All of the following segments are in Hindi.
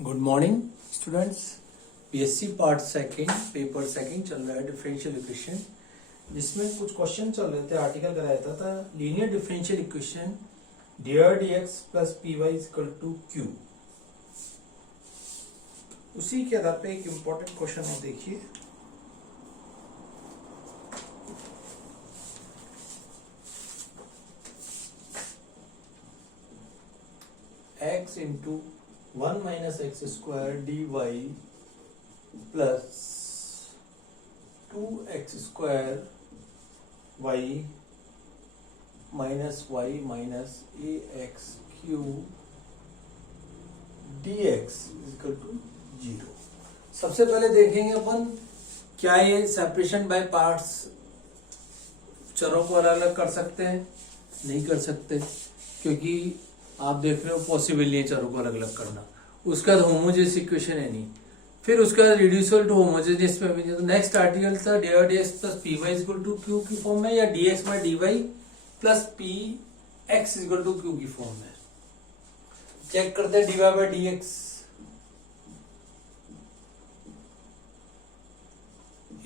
Good morning students. BSc part second paper second चल रहा है डिफरेंशियल इक्वेशन, जिसमें कुछ क्वेश्चन चल रहे थे। आर्टिकल कराया था linear differential equation dr dx plus P Y equal to Q. उसी के आधार पे एक इम्पोर्टेंट क्वेश्चन है, देखिए। x into 1 minus x square D Y plus 2x square Y minus Y minus A X Q D X equal to 0। सबसे पहले देखेंगे अपन क्या ये सेपरेशन बाय पार्ट्स चरों को अलग अलग कर सकते हैं। नहीं कर सकते, क्योंकि आप देख रहे हो पॉसिबल नहीं है चरों को अलग अलग करना। उसका होमोजेनियस इक्वेशन है नहीं। फिर उसका रिड्यूसल टू होमोजेनियस में भी नहीं। तो नेक्स्ट आर्टिकल था dr dx plus P Y equal to Q की फॉर्म में, या dx by dy plus P X equal to Q की फॉर्म में। चेक करते हैं dy bye dx।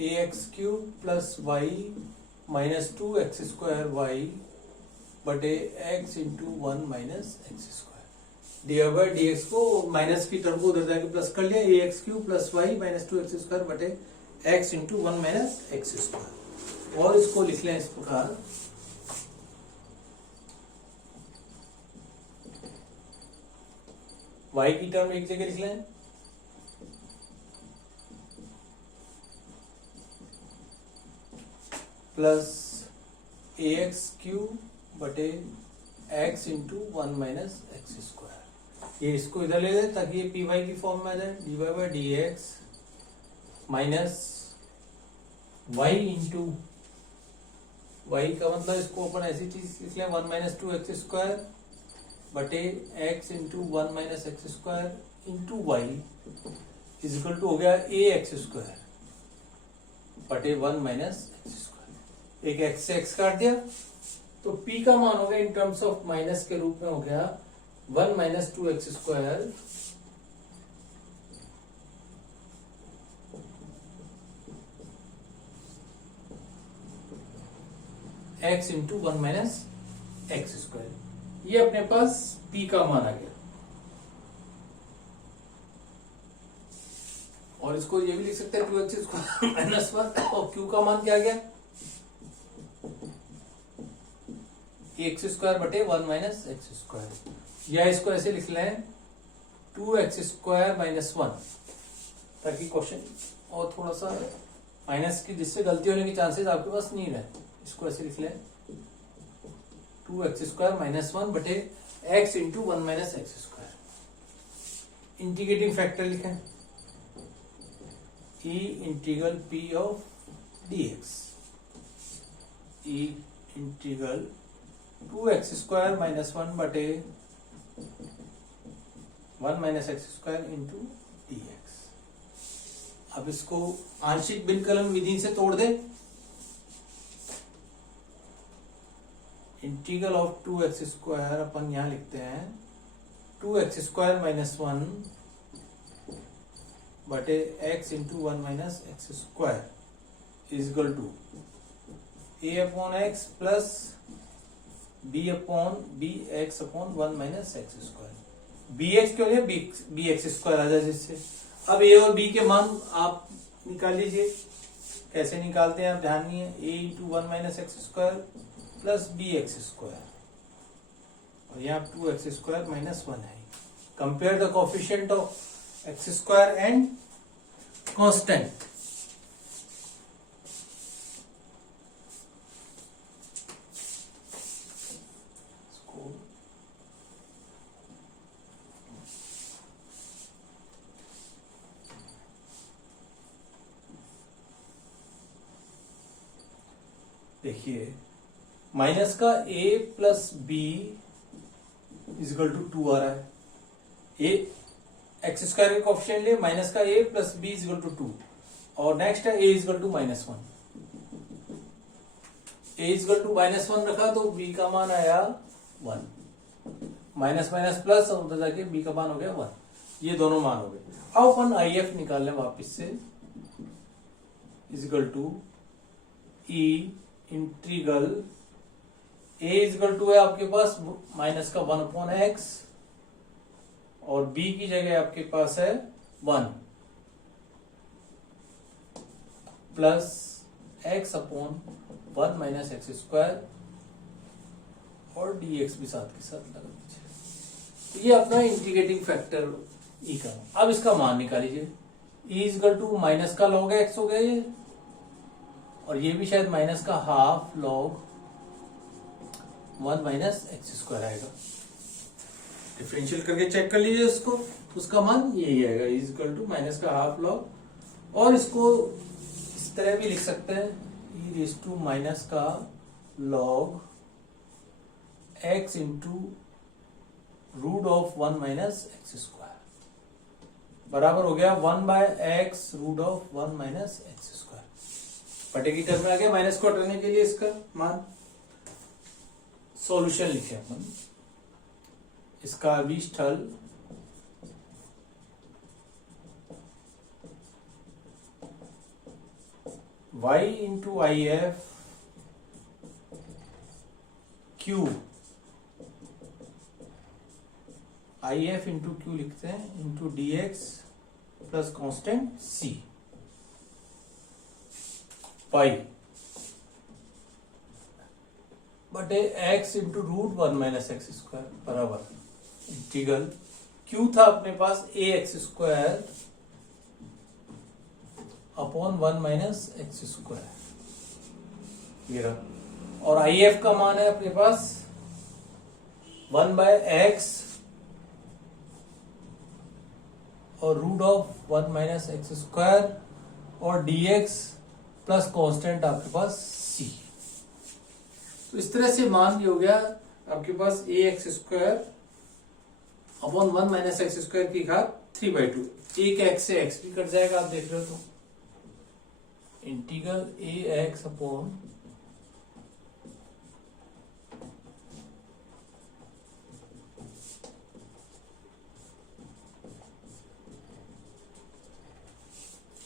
A X cube plus Y minus 2x square Y बटे X into 1 minus x square. D by D X को माइनस की टर्म को उधर जाके प्लस कर लिया। A X Q plus Y minus 2x square बटे X into 1 minus x square. और इसको लिख लें इस प्रकार, y की टर्म एक जगह लिख लें, प्लस ए एक्स क्यू बटे X into 1 minus x square. ये इसको इधर ले लें ताकि ये पी वाई की फॉर्म में आ जाए। D Y by D X minus Y into Y का मतलब इसको अपन ऐसी चीज लिख लें 1 माइनस 2x स्क्वायर बटे X into 1 minus x square into Y equal to हो गया ए एक्स स्क्वायर बटे 1 माइनस एक्स स्क्वायर। एक एक्स से एक्स काट दिया तो p का मान हो गया इन टर्म्स ऑफ माइनस के रूप में हो गया 1 minus 2x square x into 1 minus x square. ये अपने पास p का मान आ गया। और इसको ये भी लिख सकते हैं 2x स्क्वायर माइनस 1, और q का मान क्या आ गया एक्स स्क्वायर बटे 1 माइनस एक्स स्क्वायर। या इसको ऐसे लिख लें 2x स्क्वायर माइनस 1, ताकि क्वेश्चन और थोड़ा सा माइनस की जिससे गलती होने की चांसेस आपके पास नहीं रहे। इसको ऐसे लिख लें 2x स्क्वायर माइनस 1 बटे x into 1 minus x square. Integrating factor लिखें e integral p of dx, e integral 2x square minus 1 बटे 1 minus x square into D X. अब इसको आंशिक भिन्नकलन विधि से तोड़ दे। इंटीग्रल ऑफ 2x स्क्वायर अपन यहां लिखते हैं 2x स्क्वायर माइनस 1 बटे x into 1 minus x square is equal to a upon X plus B upon B X upon 1 minus x square. B X क्यों है, बी एक्स स्क्वायर आ जाए जिससे। अब ए और बी के मान आप निकाल लीजिए। कैसे निकालते हैं आप ध्यान नहीं है। A into 1 minus x square plus B X square, और यहाँ 2x स्क्वायर माइनस 1 है। Compare the coefficient of X square and constant. देखिए माइनस का a plus B equal to 2 आ रहा है। ए एक्स स्क्वायर के कोफिशिएंट लिए माइनस का a plus B equal to 2, और नेक्स्ट है a equal to minus 1। a equal to minus 1 रखा तो b का मान आया 1, माइनस माइनस प्लस और उधर जाके b का मान हो गया 1। ये दोनों मान हो गए। अब अपन आई एफ निकाल लें वापिस से, equal to E integral A equal to है आपके पास माइनस का 1/x और b की जगह आपके पास है 1 plus x/1 minus x square और dx भी साथ के साथ लगा दीजिए। तो ये अपना इंटीग्रेटिंग फैक्टर ई का। अब इसका मान निकालिए, ई इजकल टू माइनस का log x हो गया ये, और ये भी शायद माइनस का half log 1 minus x square आएगा। डिफरेंशियल करके चेक कर लीजिए इसको, उसका मान यही आएगा, इजकल टू माइनस का हाफ log। और इसको इस तरह भी लिख सकते हैं, ई रेज टू माइनस का log x into root of 1 minus x square बराबर हो गया 1/x root of 1 minus x square. बटे की टर्म में आ गया, माइनस को हटाने के लिए इसका मान। सॉल्यूशन लिखे अपन, इसका अभिष्ठल y into I F Q, I F into Q लिखते हैं, into D x plus constant C pi बटे X into root 1 minus x square बराबर इंटीग्रल क्यू था अपने पास A X square upon 1 minus x square ये रहा। और आई एफ का मान है अपने पास 1/x और root of 1 minus x square और dx प्लस कांस्टेंट आपके पास c। तो इस तरह से मान ये हो गया आपके पास A X square upon 1 minus x square की घात 3/2। एक एक्स से एक्स भी कट जाएगा, आप देख रहे हो। तो इंटीग्रल ए एक्स अपॉन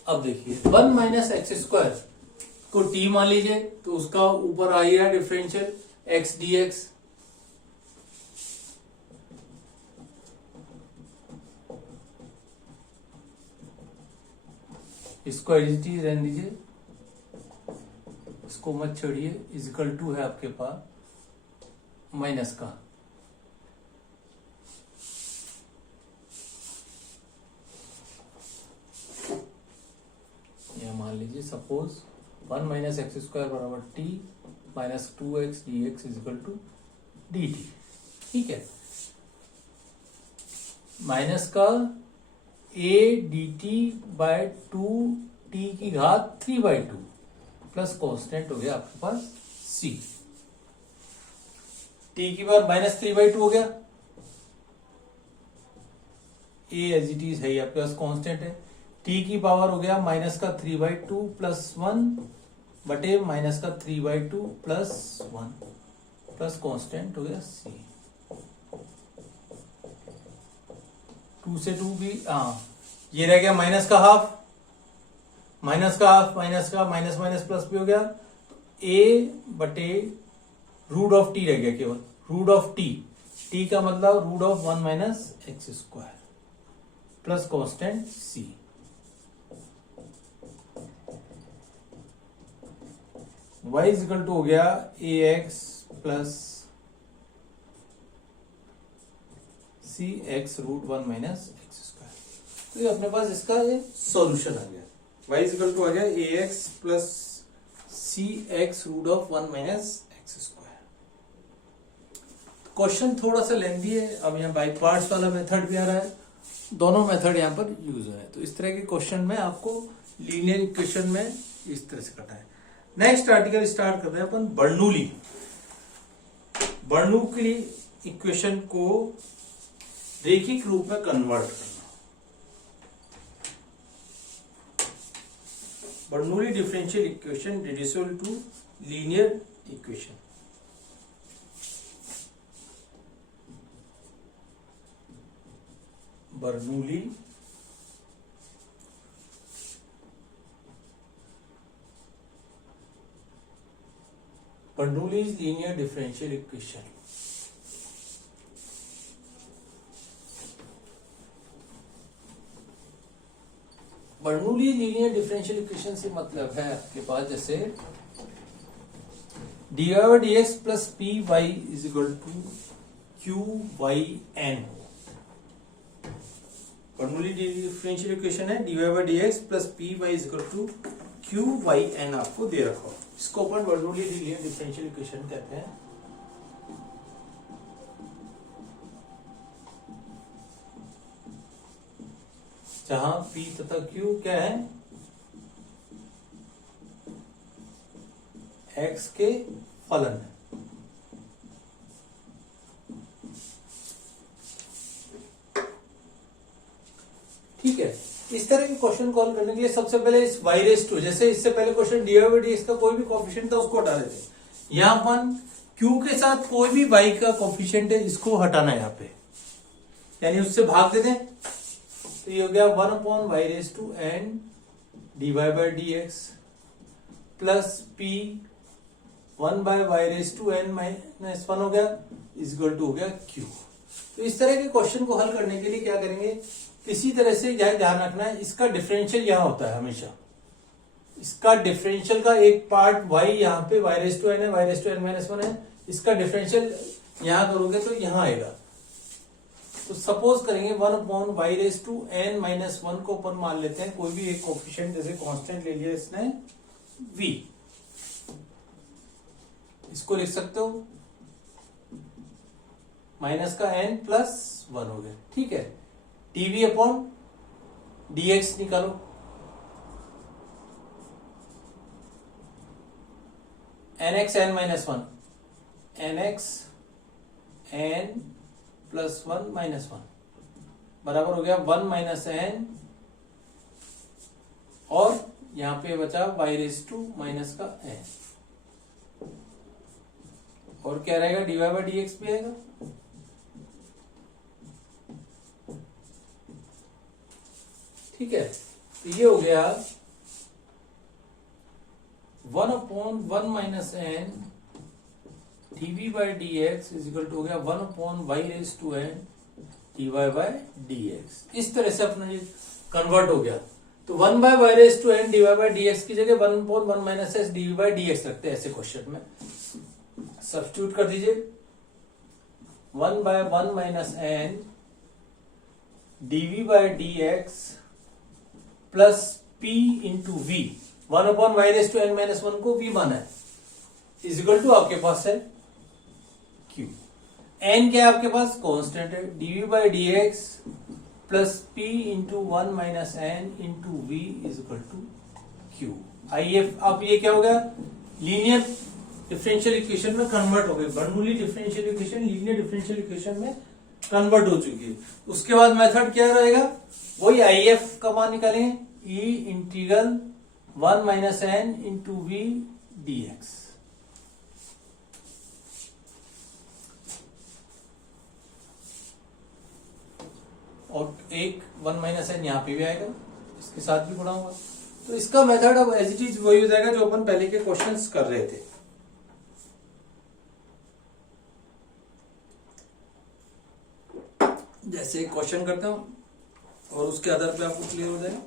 अब देखिए 1 माइनस एक्स स्क्वायर को t मान लीजिए, तो उसका ऊपर आ ही रहा डिफरेंशियल x dx। इसको एडिटिव रहने दीजिए, इसको मत छोड़िए। इजिकल टू है आपके पास माइनस का मान लीजिए सपोज 1 माइनस एक्स स्क्वायर बराबर T minus 2x dx equal to dt। ठीक है, माइनस का a dt बाय 2t की घात 3/2 प्लस कांस्टेंट हो गया आपके पास c। t की बार माइनस 3/2 हो गया, a एज इट इज है ही आपके पास कांस्टेंट है। t की पावर हो गया माइनस का 3/2 प्लस 1 बटे माइनस का 3/2 प्लस 1 प्लस कांस्टेंट हो गया c। 2 से 2 भी ये रह गया माइनस का हाफ, माइनस का हाफ माइनस का माइनस माइनस प्लस भी हो गया। तो a बटे रूट ऑफ टी रह गया, केवल रूट ऑफ टी का मतलब root of 1 minus x square plus constant c। y equal to हो गया A X plus C X root 1 minus x square. तो ये अपने पास इसका ये सॉल्यूशन आ गया, y इजिकल टू आ गया A X plus C X root of 1 minus x square. Question थोड़ा सा लेंथी है, अब यहाँ बाई पार्ट्स वाला मेथड भी आ रहा है, दोनों मेथड यहाँ पर यूज हो रहे हैं। तो इस तरह के क्वेश्चन में आपको लीनियर इक्वेशन में इस तरह से करना है। नेक्स्ट आर्टिकल स्टार्ट कर रहे हैं अपन बर्नौली इक्वेशन को रेखिक रूप में कन्वर्ट करना। Bernoulli differential equation reducible to linear equation. Bernoulli Bernoulli's linear differential equation. Bernoulli linear differential equation से मतलब है आपके पास जैसे dy by dx plus P Y is equal to Q Y N. Bernoulli differential equation है dy by dx plus P Y is equal to Q Y N आपको दे रखा हो। इसको अपन बर्नौली लीनियर डिफरेंशियल इक्वेशन कहते हैं। जहां P तथा Q क्या है, x के फलन है। ठीक है, इस तरह के क्वेश्चन कॉल करने के लिए सबसे पहले इस y रेज़ टू, जैसे इससे पहले क्वेश्चन dy by dx का कोई भी कोफिशिएंट था उसको हटा देते। यहां अपन Q के साथ कोई भी y का कोफिशिएंट है इसको हटाना है यहाँ पे, यानी उससे भाग देते हैं। तो ये हो गया 1 upon Y raise to N D Y by D x plus P 1 by Y raise to N minus 1 हो गया इज इक्वल टू हो गया क्यू। तो इस तरह के क्वेश्चन को हल करने के लिए क्या करेंगे, किसी तरह से ध्यान रखना है इसका डिफरेंशियल यहां होता है हमेशा। इसका डिफरेंशियल का एक पार्ट वाई यहाँ पे वाई रेज टू एन है, Y raise to N minus 1 है, इसका डिफरेंशियल यहां करोगे तो यहां आएगा। तो सपोज करेंगे 1 upon Y raise to N minus 1 को अपन मान लेते हैं कोई भी एक कोफिशिएंट, जैसे कांस्टेंट ले लिया इसने v, इसको लिख सकते हो माइनस का n प्लस 1 हो गया। ठीक है, dv अपॉन dx निकालो, nx n minus 1, nx n plus 1 minus 1 बराबर हो गया 1 माइनस एन, और यहां पे बचा वाई रेज टू माइनस का एन, और क्या रहेगा D Y by D X भी आएगा। ठीक है, तो ये हो गया 1 upon 1 minus N dv by dx is equal to हो गया 1 upon Y raise to N dy by dx। इस तरह से अपना ये कन्वर्ट हो गया। तो 1 by Y raise to N dy by dx की जगह 1 upon 1 minus S dv by dx रखते हैं ऐसे क्वेश्चन में। सब्स्टिट्यूट कर दीजिए 1 by 1 minus N dv by dx plus p into V, 1 upon Y raise to N minus 1 को v माना है, इज इक्वल टू आपके पास है q। n क्या है आपके पास, कांस्टेंट है, dv by D x plus p into 1 minus N into V is equal to q। आइए अब ये क्या हो गया, लीनियर डिफरेंशियल इक्वेशन में कन्वर्ट हो गई। Bernoulli differential equation linear differential equation में कन्वर्ट हो चुकी है। उसके बाद मेथड क्या रहेगा, वही आईएफ का मान निकालेंगे, e integral 1 minus N into V D X. और एक 1 माइनस एन यहां पे भी आएगा, इसके साथ भी गुणा होगा। तो इसका मेथड अब एज इट इज वही हो जाएगा जो अपन पहले के क्वेश्चंस कर रहे थे। जैसे क्वेश्चन करता हूं और उसके आधार पे आपको क्लियर हो जाएगा।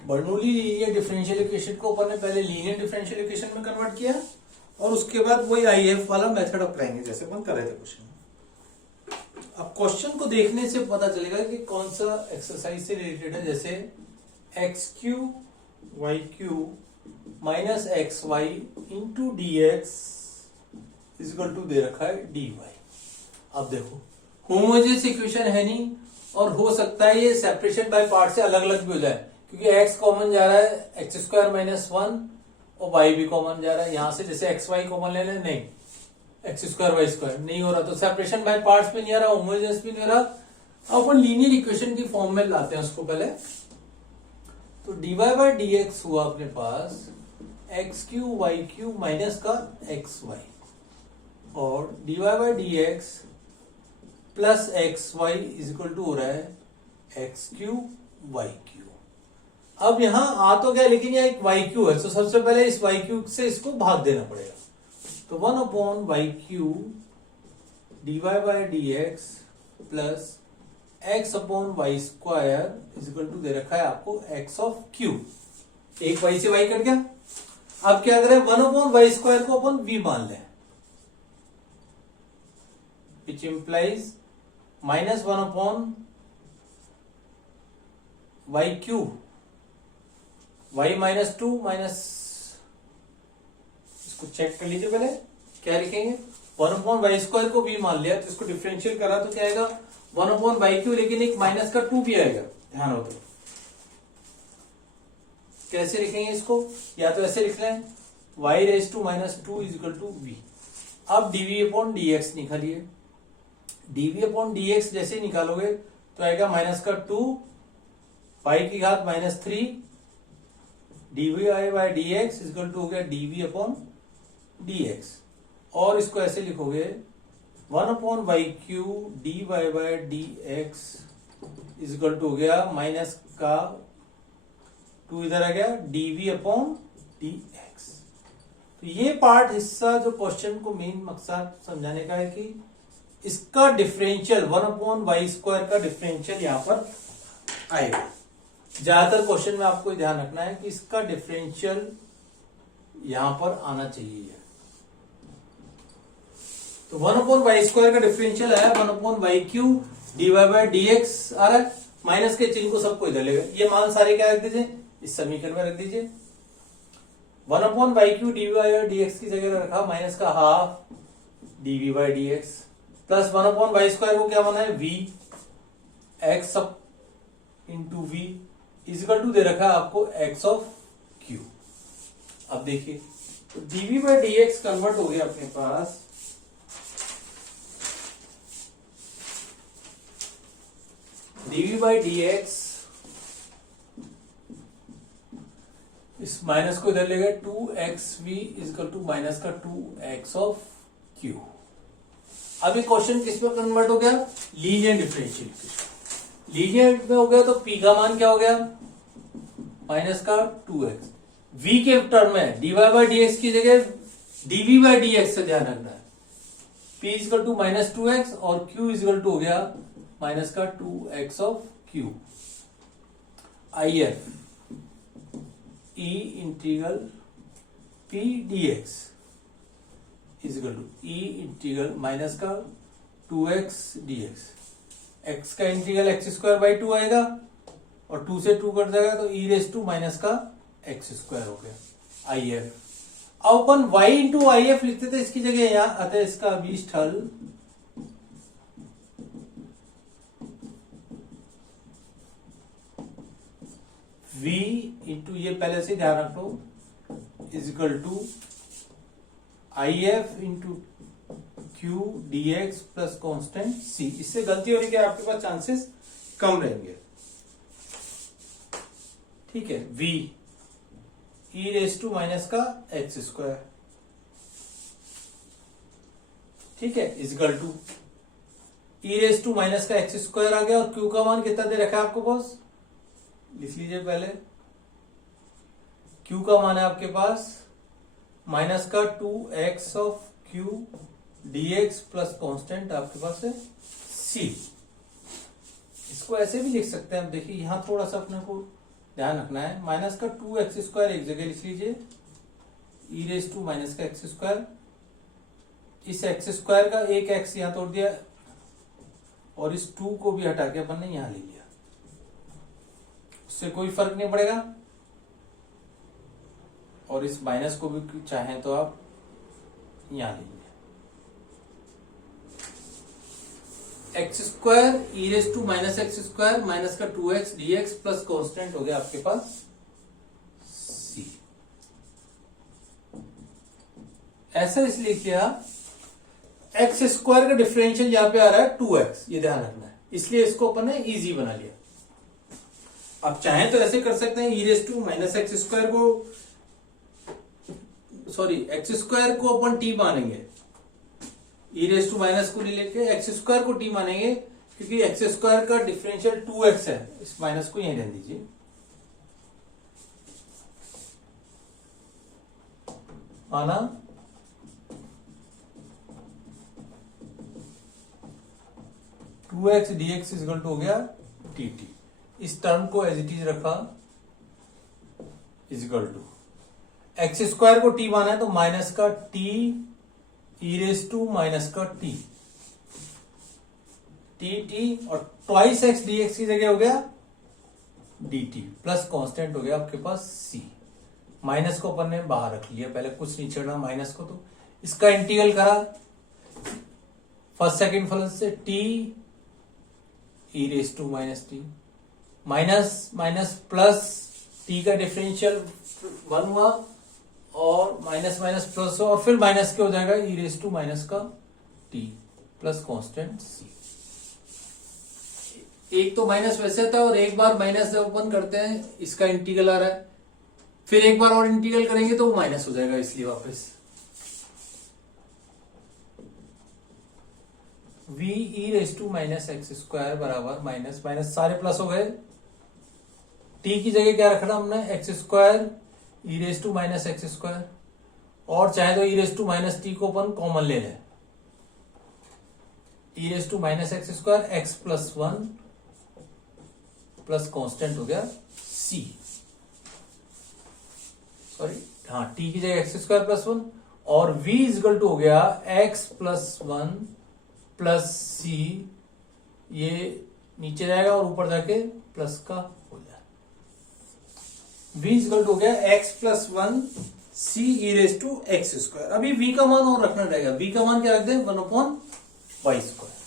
बर्नौली लीनियर डिफरेंशियल इक्वेशन को अपन ने पहले लीनियर डिफरेंशियल इक्वेशन में कन्वर्ट किया और उसके बाद वही आईएफ वाला मेथड अप्लाएंगे जैसे अपन कर रहे थे क्वेश्चन। अब क्वेश्चन को देखने से पता चलेगा कि कौन सा एक्सरसाइज से रिलेटेड है। जैसे X cube Y cube minus X Y into D X equal to दे रखा है डी वाई। अब देखो होमोजेनियस इक्वेशन है नहीं, और हो सकता है ये सेपरेशन बाय पार्ट से अलग अलग भी हो जाए, क्योंकि x कॉमन जा रहा है एक्स स्क्वायर माइनस 1 और y भी कॉमन जा रहा है। यहां से जैसे एक्स वाई कॉमन ले लें, नहीं एक्स स्क्वायर वाई स्क्वायर नहीं हो रहा, तो सेपरेशन बाय पार्ट्स भी नहीं आ रहा, होमोजेनियस भी नहीं हो रहा। अब अपन लीनियर इक्वेशन की फॉर्म में लाते हैं उसको पहले। तो dy बाय dx हुआ अपने पास X cube Y cube minus का एक्स वाई, और dy bye dx plus X Y is equal to हो रहा है एक्स क्यू वाई क्यू। अब यहां आ तो गया, लेकिन यह एक वाई क्यू है, तो सबसे पहले इस वाई क्यू से इसको भाग देना पड़ेगा। तो 1 Y Q dy bye dx plus X upon Y square is equal to दे रखा है आपको एक्स ऑफ क्यू। एक वाई से वाई कट गया। अब क्या करें, 1 वाई स्क्वायर को अपन v मान लें, which implies minus 1 Y Q, Y minus 2 minus, इसको चेक कर लीजिए पहले क्या लिखेंगे। 1 वाई स्क्वायर को v मान लिया, तो इसको डिफरेंशियल करा तो क्या आएगा 1 वाई क्यू, लेकिन एक माइनस का 2 भी आएगा, ध्यान हो। तो कैसे लिखेंगे इसको, या तो ऐसे लिख लें y raise to minus 2 is equal to v। अब dv अपॉन dx निकालिए। dv अपॉन dx जैसे ही निकालोगे तो आएगा माइनस का 2 y की घात minus 3 dv by dx is equal to हो गया dv अपॉन dx। और इसको ऐसे लिखोगे 1 Y Q dy bye dx is equal to हो गया माइनस का 2 इधर आ गया dv अपॉन dx। तो ये पार्ट हिस्सा जो क्वेश्चन को मेन मकसद समझाने का है कि इसका डिफरेंशियल 1 वाई स्क्वायर का डिफरेंशियल यहां पर आएगा। ज्यादातर क्वेश्चन में आपको ध्यान रखना है कि इसका डिफरेंशियल यहां पर आना चाहिए। तो 1 वाई स्क्वायर का डिफरेंशियल आया 1 Y Q dy bye dx आ रहा है। माइनस के चिन्ह को सबको इधर लेगा, ये मान सारे क्या रख दीजिए, इस समीकरण में रख दीजिए। 1 Y cube D by dx की जगह रखा माइनस का half dv by dx plus 1 Y square को क्या माना है v x इंटू v इज इक्वल टू दे रखा है आपको x ऑफ q। अब देखिए तो dv बाय dx कन्वर्ट हो गया अपने पास dv बाय dx, इस माइनस को इधर लेगा 2xv is equal to minus का 2x ऑफ q। अब ये क्वेश्चन किस में कन्वर्ट हो गया, लीनियर डिफरेंशियल। लीनियर में हो गया तो p का मान क्या हो गया माइनस का 2x, v के टर्म में dy बाय dx की जगह dv बाय dx से ध्यान रखना है। p is equal to minus 2x और q इज इक्वल टू हो गया माइनस का 2x of q। if e integral p dx is equal to e integral minus का 2x dx। x का इंटीग्रल x स्क्वायर बाई 2 आएगा और 2 से 2 कट जाएगा तो e रेस टू माइनस का x स्क्वायर हो गया if। अब अपन y इंटू if लिखते थे, इसकी जगह यहां आता है इसका अभिष्ठल v इंटू ये पहले से ध्यान रख लो is equal to if into q dx plus constant c। इससे गलती होने के आपके पास चांसेस कम रहेंगे। ठीक है, v e raise to minus का x स्क्वायर, ठीक है, is equal to e raise to minus का x स्क्वायर आ गया और q का मान कितना दे रखा है आपको बॉस, लिख लीजिए पहले। q का मान है आपके पास माइनस का 2x of q dx plus constant आपके पास है c। इसको ऐसे भी लिख सकते हैं। अब देखिए यहां थोड़ा सा अपने को ध्यान रखना है, माइनस का 2x स्क्वायर एक जगह लिख लीजिए, e रेस टू माइनस का x स्क्वायर, इस x स्क्वायर का एक x यहां तोड़ दिया और इस 2 को भी हटा के अपन ने यहां ले लिया, उससे कोई फर्क नहीं पड़ेगा। और इस माइनस को भी चाहें तो आप यहां ले लीजिए। X square E raise to minus x square minus का 2x dx प्लस कांस्टेंट हो गया आपके पास c। ऐसा इसलिए किया एक्स स्क्वायर का डिफरेंशियल यहां पे आ रहा है 2x, ये ध्यान रखना है, इसलिए इसको अपन ने इजी बना लिया। आप चाहें तो ऐसे कर सकते हैं, E raise to minus x square को, सॉरी एक्स स्क्वायर को अपन टी मानेंगे, ई रेस टू माइनस को नहीं लेके एक्स स्क्वायर को टी मानेंगे, क्योंकि एक्स स्क्वायर का डिफरेंशियल 2x है, इस माइनस को यहीं रहने दीजिए। माना 2x dx is equal to हो गया dt, इस टर्म को एज इट इज रखा, is equal to x square को t माना है तो माइनस का t E raise to minus का t, टी और ट्वाइस एक्स dx की जगह हो गया dt प्लस कांस्टेंट हो गया आपके पास c। माइनस को अपन ने बाहर रख लिया, पहले कुछ नहीं छेड़ना माइनस को, तो इसका इंटीग्रल करा फर्स्ट सेकंड फलन से t E raise to minus T, minus minus plus t का डिफरेंशियल 1 हुआ और माइनस माइनस प्लस हो, और फिर माइनस के हो जाएगा ई रेस टू माइनस का t प्लस कांस्टेंट c। एक तो माइनस वैसे था और एक बार माइनस जब अपन करते हैं इसका इंटीग्रल आ रहा है, फिर एक बार और इंटीग्रल करेंगे तो वो माइनस हो जाएगा, इसलिए वापस v e raise to minus x square बराबर माइनस माइनस सारे प्लस हो गए, t की जगह क्या रखना हमने x square E raise to minus x square, और चाहे तो e raise to minus t को अपन कॉमन ले लें, e raise to minus x square x plus 1 plus constant हो गया c, सॉरी हाँ t की जगह एक्स स्क्वायर प्लस 1 और v इजगल टू हो गया x प्लस 1 प्लस c, ये नीचे जाएगा और ऊपर जाके प्लस का हो जाए, v इजगल टू हो गया x plus 1 c E raise to x square. अभी v का मान और रखना रहेगा, v का मान क्या रख दें 1/y स्क्वायर।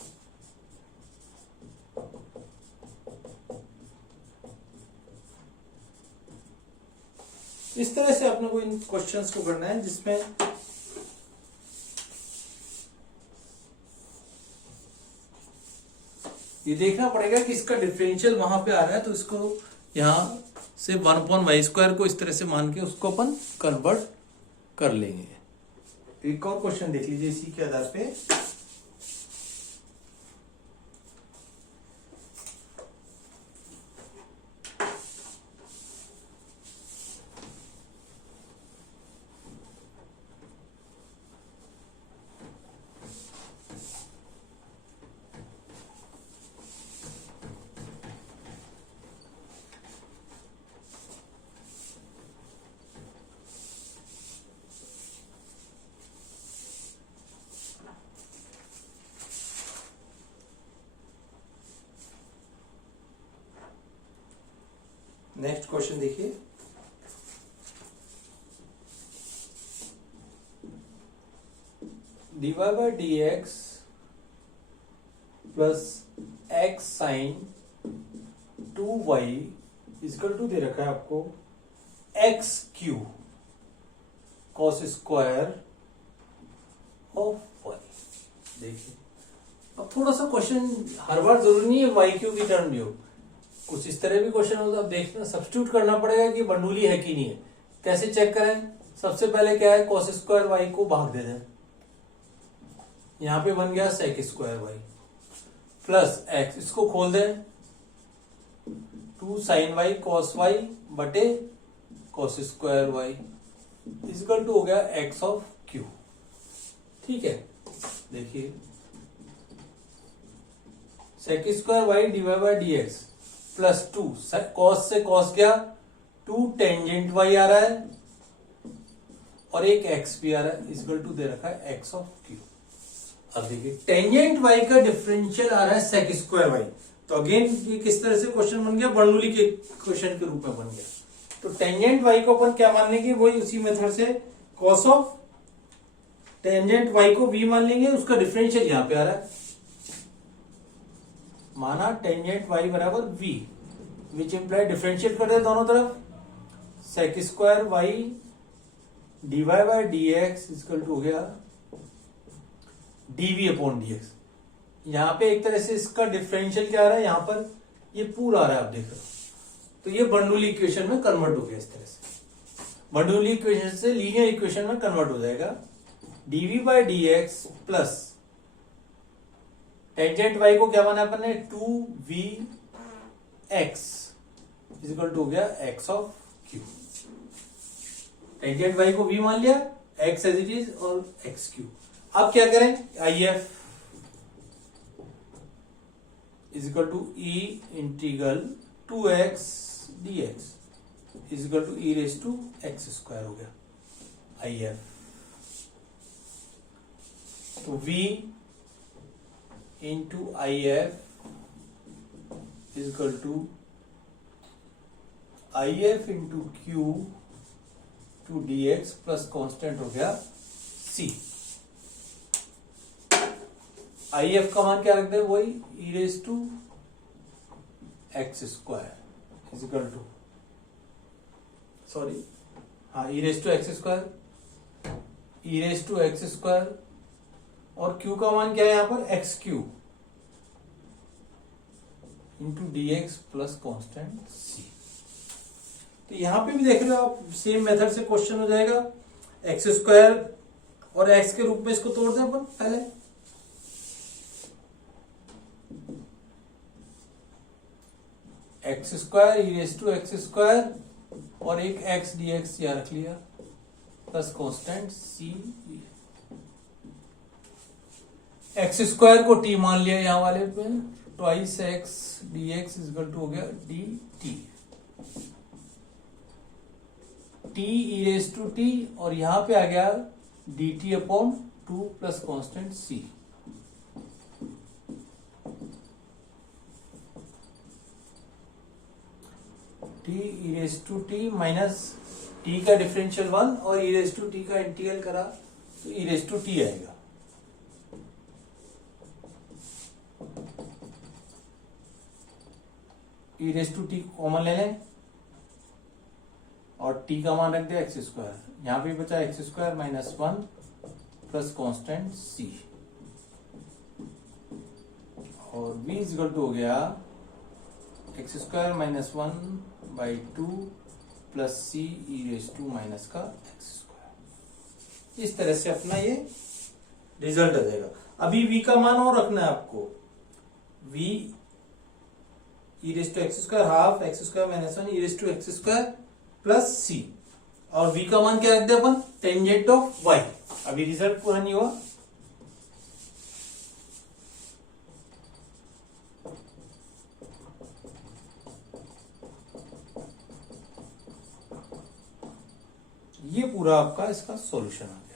इस तरह से अपने को इन क्वेश्चंस को करना है, जिसमें ये देखना पड़ेगा कि इसका डिफरेंशियल वहां पे आ रहा है, तो इसको यहां से 1/y स्क्वायर को इस तरह से मान के उसको अपन कन्वर्ट कर लेंगे। एक और क्वेश्चन देख लीजिए इसी के आधार पे। नेक्स्ट क्वेश्चन देखिए, dy by D x plus x sine 2y equal to दे रखा है आपको x cube cos square of y. देखिए अब थोड़ा सा क्वेश्चन हर बार जरूरी नहीं है वाई क्यू की टर्म भी हो, कुछ इस तरह भी क्वेश्चन होता है। अब देखना सब्स्टिट्यूट करना पड़ेगा कि बंडूली है कि नहीं है। कैसे चेक करें, सबसे पहले क्या है कॉस स्क्वायर वाई को भाग दे दें, यहां पे बन गया sec square Y plus X, इसको खोल दें 2 साइन वाई कॉस वाई बटे cos square Y equal to हो गया एक्स ऑफ क्यू। ठीक है, देखिए sec square Y D Y by D x plus 2 cos से कॉस गया 2 टेंजेंट वाई आ रहा है और एक एक्स भी आ रहा है, इजकल टू दे रखा है एक्स ऑफ क्यू। अब देखिए टेंजेंट वाई का डिफरेंशियल आ रहा है सेक स्क्वायर वाई, तो अगेन ये किस तरह से क्वेश्चन बन गया, बर्नौली के क्वेश्चन के रूप में बन गया। तो टेंजेंट वाई को अपन क्या मान लेंगे, वही उसी मेथड से कॉस ऑफ टेंजेंट वाई को v मान लेंगे, उसका डिफरेंशियल यहां पे आ रहा है, माना टेंजेंट वाई बराबर v, विच इंप्लाई डिफरेंशिएट कर दे दोनों तरफ, sec square Y D Y by D X equal to हो गया डीवी अपॉन डी एक्स। यहां पे एक तरह से इसका डिफरेंशियल क्या आ रहा है, यहां पर ये पूरा आ रहा है, आप देख रहे हो तो ये बर्नौली इक्वेशन में कन्वर्ट हो गया इस तरह से, बर्नौली इक्वेशन से लीनियर इक्वेशन में कन्वर्ट हो जाएगा। D V by D x plus tangent Y को क्या माना अपन ने, 2v x इक्वल टू हो गया x of q। Tangent Y को v मान लिया, x एज इट इज और x क्यू। अब क्या करें, I F is equal to E integral 2x dx is equal to E raise to x square हो गया आई एफ। तो v into I F is equal to I F into Q to D x plus constant हो गया c। आई एफ का मान क्या रखते हैं, वही e raise to x square is equal to, sorry हाँ, e raise to x square, E raise to x square, और q का मान क्या है यहां पर, x cube into D x plus constant c। तो यहां पे भी देख रहे हो आप, सेम मेथड से क्वेश्चन हो जाएगा। एक्स स्क्वायर और एक्स के रूप में इसको तोड़ दें अपन पहले, X square E raise to x square और एक एक्स डी एक्स यहां रख लिया plus constant c। X square को t मान लिया यहां वाले पे, twice X D X equal to हो गया D T, T E raise to T, और यहां पे आ गया D T upon 2 plus constant c। T E raise to T minus T का डिफरेंशियल 1 और ई रेज टू टी का इंटीग्रल करा तो ई रेज टू टी आएगा। ई रेज टू टी कॉमन ले लें और टी का मान रख दिया एक्स स्क्वायर, यहां पे बचा X square minus 1 plus constant c, और v इक्वल टू हो गया X square minus 1 by 2 plus c E raise to minus का एक्स स्क्वायर। इस तरह से अपना ये रिजल्ट आ जाएगा। अभी v का मान और रखना है आपको, v E raise to x square half X square minus 1 E raise to x square plus c, और v का मान क्या रख दिया अपन, टेंजेंट ऑफ y। अभी रिजल्ट पूरा नहीं हुआ, ये पूरा आपका इसका सॉल्यूशन आ गया।